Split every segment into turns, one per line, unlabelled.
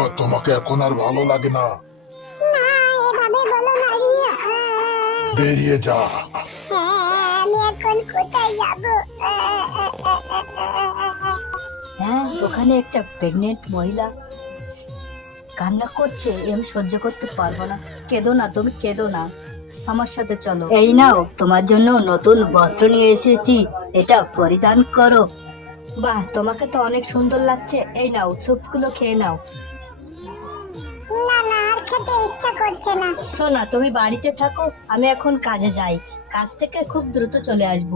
তোমাকে এখন আর ভালো লাগে না?
না, এভাবে বলো না রিয়া।
বেরিয়ে যা।
আমি এখন কোথায় যাব?
হ্যাঁ, ওখানে একটা প্রেগনেন্ট মহিলা কান্না করছে, আমি সহ্য করতে পারবো না। কেঁদো না, তুমি কেঁদো না, আমার সাথে চলো। এই নাও, তোমার জন্য নতুন বস্ত্র নিয়ে এসেছি, এটা পরিধান করো। বাহ, তোমাকে তো অনেক সুন্দর লাগছে। এই নাও, স্যুপগুলো খেয়ে নাও।
না না, আর খেতে ইচ্ছা করছে না।
শোনা, তুমি বাড়িতে থাকো, আমি এখন কাজে যাই, কাজ থেকে খুব দ্রুত চলে আসবো।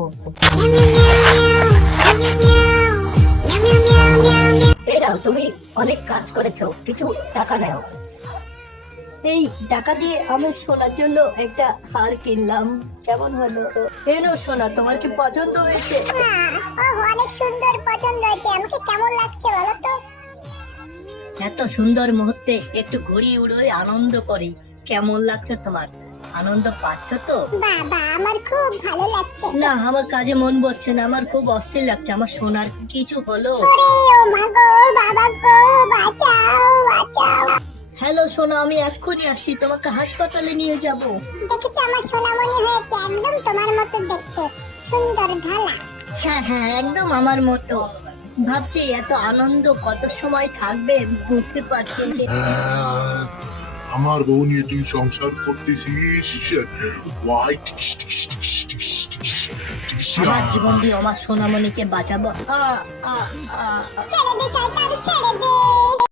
এই নাও, তুমি অনেক কাজ করেছো, কিছু টাকা নাও। এই টাকা দিয়ে আমি সোনার জন্য একটা হার কিনলাম, কেমন হলো? এনো সোনা, তোমার কি পছন্দ হয়েছে?
অনেক সুন্দর পছন্দ হয়েছে। আমাকে কেমন লাগছে বলো তো?
এত সুন্দর মুহূর্তে একটু ঘুরি উড়োয় আনন্দ করি। কেমন লাগছে তোমার? আনন্দ পাচ্ছ তো?
বাবা, আমার খুব ভালো লাগছে।
না, আমার কাজে মন বসছে না, আমার খুব অস্থির লাগছে। আমার সোনার কিছু হলো?
ওরে ও মা গো, বাবা গো, বাঁচাও বাঁচাও।
হ্যালো সোনা, আমি এক্ষুনি আসছি, তোমাকে হাসপাতালে নিয়ে যাব।
দেখেছো, আমার সোনামণি হয়েছে, একদম তোমার মতো দেখতে, সুন্দর ধালা।
হ্যাঁ হ্যাঁ, একদম আমার মতো। ভাবছি এত আনন্দ কত সময় থাকবে বুঝতে পারছি যে।
হ্যাঁ, আমার বউ নিয়ে তুই সংসার করতেছিস। ওয়াই টিস টিস টিস টিস টিস টিস।
আমার জীবন দিয়ে আমার সোনামণিকে বাঁচাবো। আ আ আ
ছেড়ে দে শয়তান, ছেড়ে দে।